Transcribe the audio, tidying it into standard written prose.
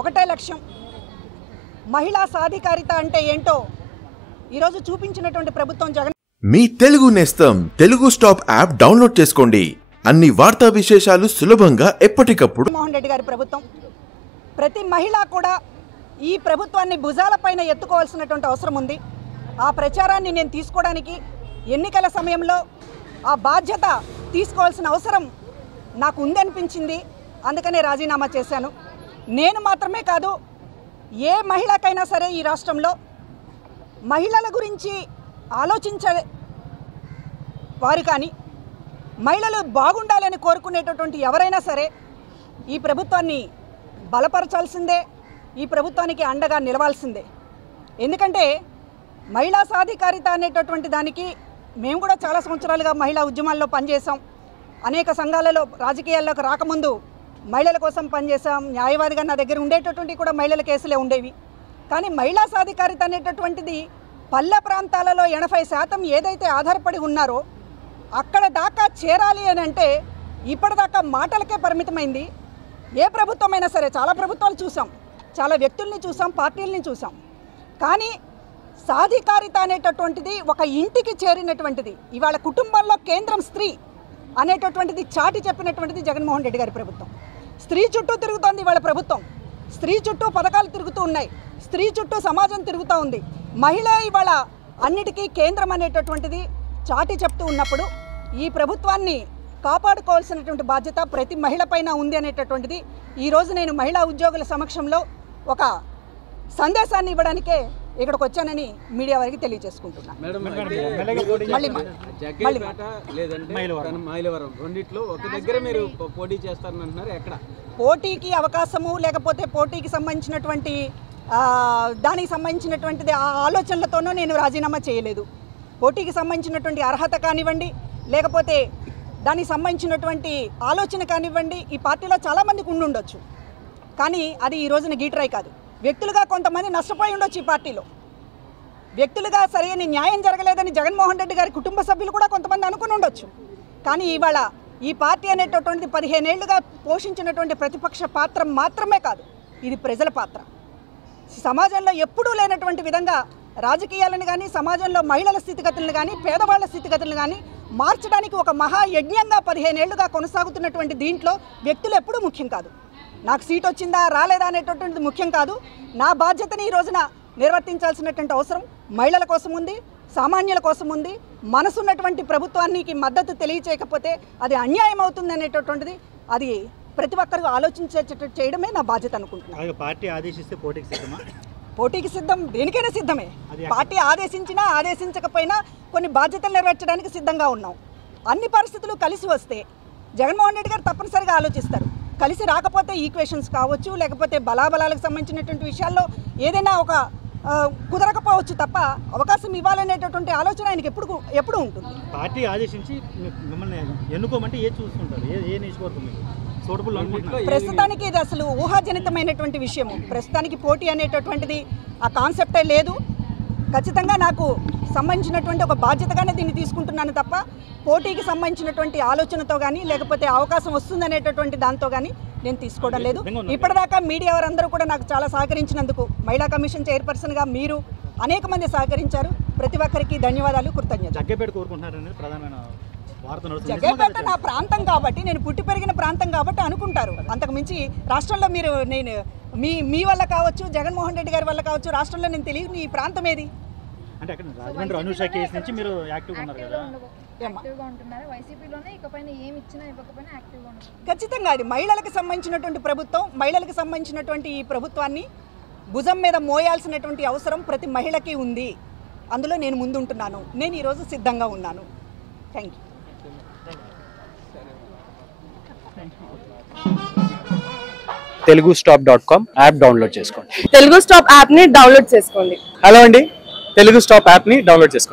ఒకటే లక్ష్యం. మహిళా సాధికారిత అంటే ఏంటో ఈరోజు చూపించినటువంటి ప్రభుత్వం జగన్. మీ తెలుగు నేస్తం తెలుగు స్టాప్ యాప్ డౌన్లోడ్ చేసుకోండి. అన్ని వార్తా విశేషాలు సులభంగా ఎప్పటికప్పుడు. మోహన్ రెడ్డి గారి ప్రభుత్వం ప్రతి మహిళ కూడా ఈ ప్రభుత్వాన్ని భుజాలపైన ఎత్తుకోవాల్సినటువంటి అవసరం ఉంది. ఆ ప్రచారాన్ని నేను తీసుకోవడానికి ఎన్నికల సమయంలో ఆ బాధ్యత తీసుకోవాల్సిన అవసరం నాకు ఉందనిపించింది. అందుకనే రాజీనామా చేశాను. నేను మాత్రమే కాదు, ఏ మహిళకైనా సరే ఈ రాష్ట్రంలో మహిళల గురించి ఆలోచించే వారు కానీ మహిళలు బాగుండాలని కోరుకునేటటువంటి ఎవరైనా సరే ఈ ప్రభుత్వాన్ని బలపరచాల్సిందే, ఈ ప్రభుత్వానికి అండగా నిలవాల్సిందే. ఎందుకంటే మహిళా సాధికారిత అనేటటువంటి దానికి మేము కూడా చాలా సంవత్సరాలుగా మహిళా ఉద్యమాల్లో పనిచేసాం. అనేక సంఘాలలో రాజకీయాల్లోకి రాకముందు మహిళల కోసం పనిచేసాం. న్యాయవాదిగా నా దగ్గర ఉండేటటువంటి కూడా మహిళల కేసులే ఉండేవి. కానీ మహిళా సాధికారిత అనేటటువంటిది పల్లె ప్రాంతాలలో 80% ఏదైతే ఆధారపడి ఉన్నారో అక్కడ దాకా చేరాలి అని అంటే ఇప్పటిదాకా మాటలకే పరిమితమైంది. ఏ ప్రభుత్వమైనా సరే, చాలా ప్రభుత్వాలు చూసాం, చాలా వ్యక్తుల్ని చూసాం, పార్టీలని చూసాం. కానీ సాధికారిత అనేటటువంటిది ఒక ఇంటికి చేరినటువంటిది. ఇవాళ కుటుంబంలో కేంద్రం స్త్రీ అనేటటువంటిది చాటి చెప్పినటువంటిది జగన్మోహన్ రెడ్డి గారి ప్రభుత్వం. స్త్రీ చుట్టూ తిరుగుతోంది ఇవాళ ప్రభుత్వం. స్త్రీ చుట్టూ పథకాలు తిరుగుతూ ఉన్నాయి. స్త్రీ చుట్టూ సమాజం తిరుగుతూ ఉంది. మహిళ ఇవాళ అన్నిటికీ కేంద్రం అనేటటువంటిది చాటి చెప్తూ ఉన్నప్పుడు ఈ ప్రభుత్వాన్ని కాపాడుకోవాల్సినటువంటి బాధ్యత ప్రతి మహిళ పైన ఉంది అనేటటువంటిది ఈరోజు నేను మహిళా ఉద్యోగుల సమక్షంలో ఒక సందేశాన్ని ఇవ్వడానికే ఇక్కడికి వచ్చానని మీడియా వారికి తెలియజేసుకుంటున్నాను. పోటీకి అవకాశము లేకపోతే పోటీకి సంబంధించినటువంటి దానికి సంబంధించినటువంటిది ఆ ఆలోచనలతోనూ నేను రాజీనామా చేయలేదు. పోటీకి సంబంధించినటువంటి అర్హత కానివ్వండి, లేకపోతే దానికి సంబంధించినటువంటి ఆలోచన కానివ్వండి, ఈ పార్టీలో చాలామందికి ఉండుండొచ్చు. కానీ అది ఈ రోజున గీట్రాయి కాదు. వ్యక్తులుగా కొంతమంది నష్టపోయి ఉండొచ్చు. ఈ పార్టీలో వ్యక్తులుగా సరైన న్యాయం జరగలేదని జగన్మోహన్ రెడ్డి గారి కుటుంబ సభ్యులు కూడా కొంతమంది అనుకుని ఉండొచ్చు. కానీ ఇవాళ ఈ పార్టీ అనేటటువంటిది 15 ఏళ్లుగా పోషించినటువంటి ప్రతిపక్ష పాత్ర మాత్రమే కాదు, ఇది ప్రజల పాత్ర. సమాజంలో ఎప్పుడూ లేనటువంటి విధంగా రాజకీయాలను కానీ, సమాజంలో మహిళల స్థితిగతులను కానీ, పేదవాళ్ల స్థితిగతులను కానీ మార్చడానికి ఒక మహాయజ్ఞంగా 15 ఏళ్లుగా కొనసాగుతున్నటువంటి దీంట్లో వ్యక్తులు ఎప్పుడూ ముఖ్యం కాదు. నాకు సీట్ వచ్చిందా రాలేదా అనేటటువంటిది ముఖ్యం కాదు. నా బాధ్యతని ఈ రోజున నిర్వర్తించాల్సినటువంటి అవసరం మహిళల కోసం ఉంది, సామాన్యుల కోసం ఉంది. మనసున్నటువంటి ప్రభుత్వానికి మద్దతు తెలియచేయకపోతే అది అన్యాయం అవుతుంది అనేటటువంటిది అది ప్రతి ఒక్కరూ ఆలోచించేటట్టు చేయడమే నా బాధ్యత అనుకుంటున్నాను. పార్టీ ఆదేశిస్తే పోటీకి సిద్ధమా? పోటీకి సిద్ధం, దేనికైనా సిద్ధమే. పార్టీ ఆదేశించినా ఆదేశించకపోయినా కొన్ని బాధ్యతలు నెరవేర్చడానికి సిద్ధంగా ఉన్నాం. అన్ని పరిస్థితులు కలిసి వస్తే జగన్మోహన్ రెడ్డి గారు తప్పనిసరిగా ఆలోచిస్తారు. కలిసి రాకపోతే ఈక్వేషన్స్ కావచ్చు, లేకపోతే బలాబలాలకు సంబంధించినటువంటి విషయాల్లో ఏదైనా ఒక కుదరకపోవచ్చు తప్ప అవకాశం ఇవ్వాలనేటటువంటి ఆలోచన ఆయనకి ఎప్పుడు ఉంటుంది. పార్టీ ఆదేశించి మిమ్మల్ని ఎన్నుకోమంటే ఏ చూస్తుంటారు? ఏ నియోజకవర్గం ప్రస్తుతానికి ఇది అసలు ఊహాజనితమైనటువంటి విషయము. ప్రస్తుతానికి పోటీ అనేటటువంటిది ఆ కాన్సెప్టే లేదు. ఖచ్చితంగా నాకు సంబంధించినటువంటి ఒక బాధ్యతగానే దీన్ని తీసుకుంటున్నాను తప్ప పోటీకి సంబంధించినటువంటి ఆలోచనతో కానీ, లేకపోతే అవకాశం వస్తుందనేటటువంటి దాంతో కానీ నేను తీసుకోవడం లేదు. ఇప్పటిదాకా మీడియా వారందరూ కూడా నాకు చాలా సహకరించినందుకు, మహిళా కమిషన్ చైర్పర్సన్గా మీరు అనేక మంది సహకరించారు. ప్రతి ఒక్కరికి ధన్యవాదాలు, కృతజ్ఞతలు. జగ్గైపేట నా ప్రాంతం కాబట్టి, నేను పుట్టి పెరిగిన ప్రాంతం కాబట్టి అనుకుంటారు. అంతకుమించి రాష్ట్రంలో మీరు నేను మీ వల్ల కావచ్చు, జగన్మోహన్ రెడ్డి గారి వల్ల కావచ్చు, రాష్ట్రంలో నేను తెలియని ఈ ప్రాంతం ఏది? ఖచ్చితంగా అది మహిళలకు సంబంధించినటువంటి ప్రభుత్వం. మహిళలకు సంబంధించినటువంటి ఈ ప్రభుత్వాన్ని భుజం మీద మోయాల్సినటువంటి అవసరం ప్రతి మహిళకి ఉంది. అందులో నేను ముందుంటున్నాను. నేను ఈరోజు సిద్ధంగా ఉన్నాను. Thank you. telugustop.com app download చేసుకోండి. తెలుగు స్టాప్ యాప్ ని డౌన్లోడ్ చేసుకోండి. హలో అండి, తెలుగు స్టాప్ యాప్ ని డౌన్లోడ్ చేసుకోండి.